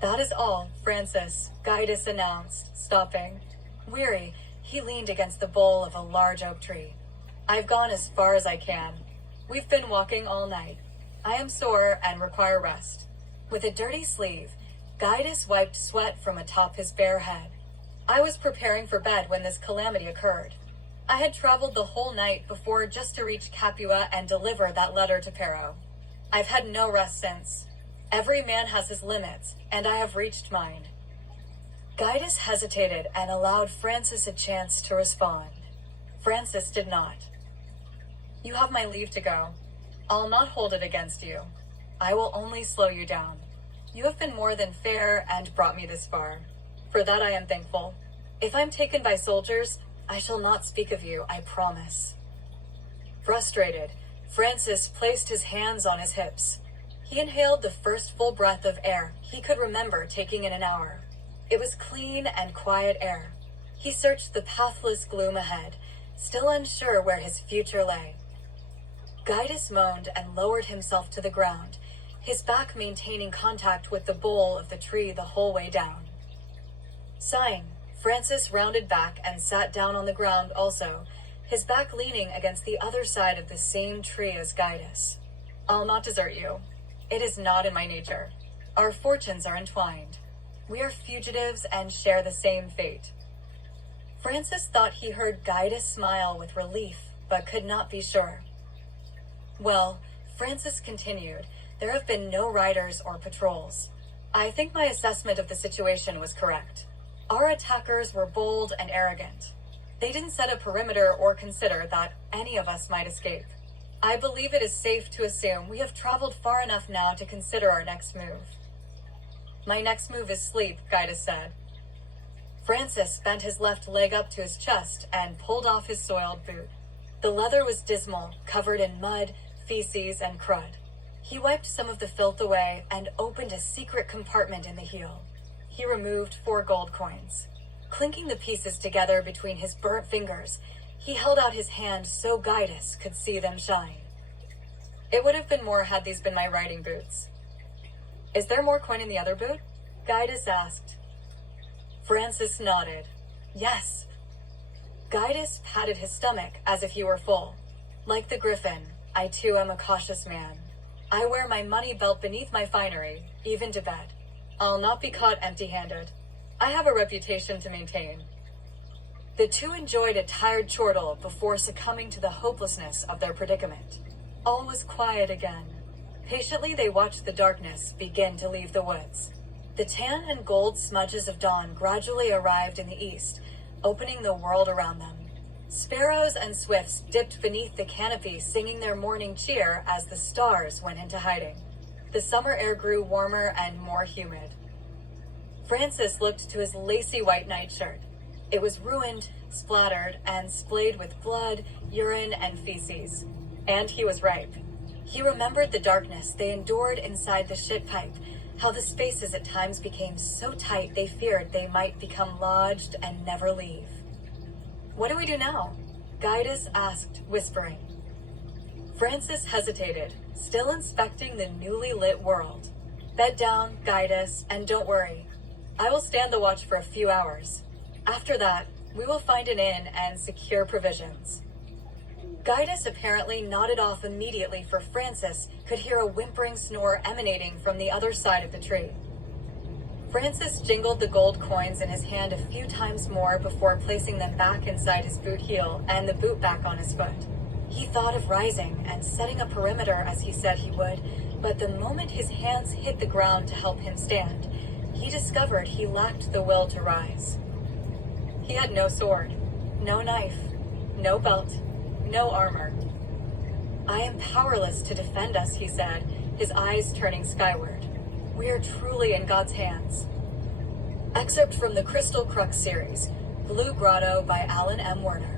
That is all, Francis, Guidus announced, stopping. Weary, he leaned against the bole of a large oak tree. I've gone as far as I can. We've been walking all night. I am sore and require rest. With a dirty sleeve, Guidus wiped sweat from atop his bare head. I was preparing for bed when this calamity occurred. I had traveled the whole night before just to reach Capua and deliver that letter to Pero. I've had no rest since. Every man has his limits, and I have reached mine. Guidus hesitated and allowed Francis a chance to respond. Francis did not. You have my leave to go. I'll not hold it against you. I will only slow you down. You have been more than fair and brought me this far. For that I am thankful. If I'm taken by soldiers, I shall not speak of you, I promise. Frustrated, Francis placed his hands on his hips. He inhaled the first full breath of air he could remember taking in an hour. It was clean and quiet air. He searched the pathless gloom ahead, still unsure where his future lay. Guidus moaned and lowered himself to the ground, his back maintaining contact with the bole of the tree the whole way down. Sighing, Francis rounded back and sat down on the ground also, his back leaning against the other side of the same tree as Guidus. I'll not desert you. It is not in my nature. Our fortunes are entwined. We are fugitives and share the same fate. Francis thought he heard Guidus smile with relief, but could not be sure. Well, Francis continued, there have been no riders or patrols. I think my assessment of the situation was correct. Our attackers were bold and arrogant. They didn't set a perimeter or consider that any of us might escape. I believe it is safe to assume we have traveled far enough now to consider our next move. My next move is sleep, Guidus said. Francis bent his left leg up to his chest and pulled off his soiled boot. The leather was dismal, covered in mud, feces, and crud. He wiped some of the filth away and opened a secret compartment in the heel. He removed 4 gold coins. Clinking the pieces together between his burnt fingers, he held out his hand so Guidus could see them shine. It would have been more had these been my riding boots. Is there more coin in the other boot? Guidus asked. Francis nodded. Yes. Guidus patted his stomach as if he were full. Like the griffin, I too am a cautious man. I wear my money belt beneath my finery, even to bed. I'll not be caught empty-handed. I have a reputation to maintain. The two enjoyed a tired chortle before succumbing to the hopelessness of their predicament. All was quiet again. Patiently they watched the darkness begin to leave the woods. The tan and gold smudges of dawn gradually arrived in the east, opening the world around them. Sparrows and swifts dipped beneath the canopy, singing their morning cheer as the stars went into hiding. The summer air grew warmer and more humid. Francis looked to his lacy white nightshirt. It was ruined, splattered, and splayed with blood, urine, and feces. And he was ripe. He remembered the darkness they endured inside the shit pipe, how the spaces at times became so tight they feared they might become lodged and never leave. What do we do now? Guidus asked, whispering. Francis hesitated, still inspecting the newly lit world. Bed down, Guidus, and don't worry. I will stand the watch for a few hours. After that, we will find an inn and secure provisions. Guidus apparently nodded off immediately, for Francis could hear a whimpering snore emanating from the other side of the tree. Francis jingled the gold coins in his hand a few times more before placing them back inside his boot heel and the boot back on his foot. He thought of rising and setting a perimeter as he said he would, but the moment his hands hit the ground to help him stand, he discovered he lacked the will to rise. He had no sword, no knife, no belt, no armor. I am powerless to defend us, he said, his eyes turning skyward. We are truly in God's hands. Excerpt from the Crystal Crux series, Blue Grotto by Alan M. Werner.